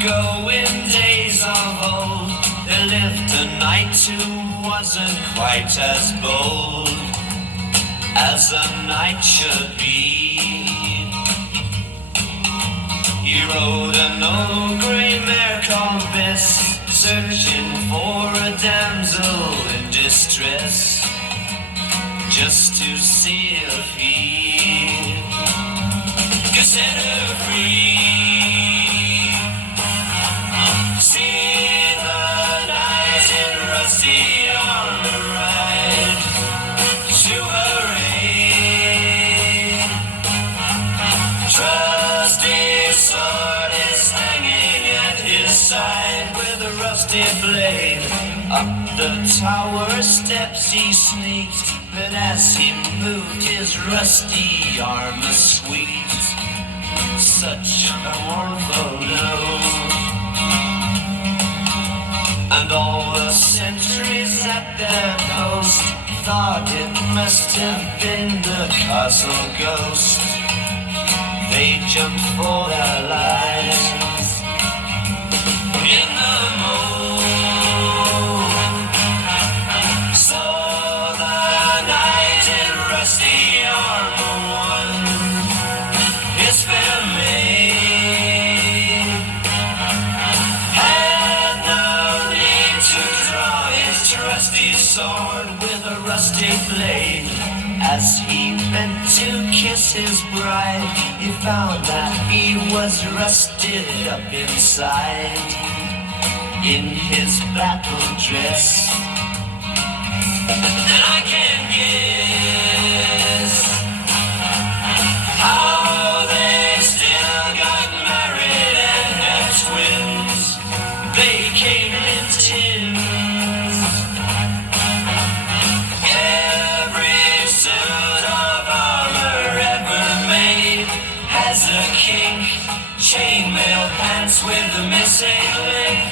ago, in days of old, there lived a knight who wasn't quite as bold as a knight should be. He rode an old grey mare called Bess, searching for a damsel in distress, just to see if he could set her free. See the knight in rusty armor ride to her aid. Trusty sword is hanging at his side with a rusty blade. Up the tower steps he sneaked, but as he moved his rusty armor squeaked. Such a mournful note. And all the sentries at their post thought it must have been the castle ghost. They jumped for their lives in the moon. So the knight in rusty armor won his fair maid. Had no need to draw his trusty sword with a rusty blade. As he bent to kiss his bride, he found that he was rusted up inside in his battle dress. And I can guess how they still got married and had twins. They came in tins. Every suit of armor ever made has a kink. Chainmail pants with a missing link.